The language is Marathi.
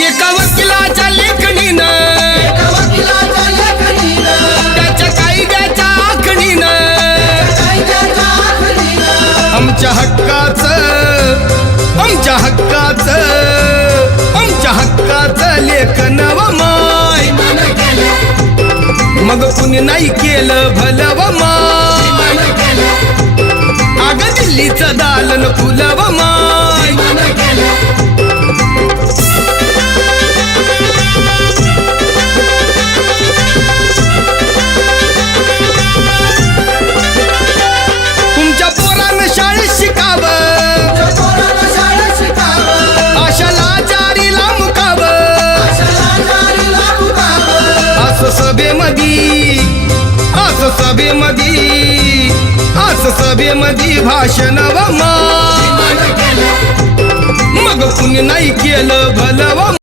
एका वकिलाच्या लेखणीनं त्याच्या कायद्याच्या आखणीनं आमच्या हक्काचं लेखन व माय मग कुणी नाही केलं भलं व माय अग दिल्लीचं दालन फुलं व माय तुमच्या पोरानं शाळेत शिकावं आशाला जारीला मुकावं असं सभेमध्ये भाषण व माय मग कुणी नाही केलं भलं व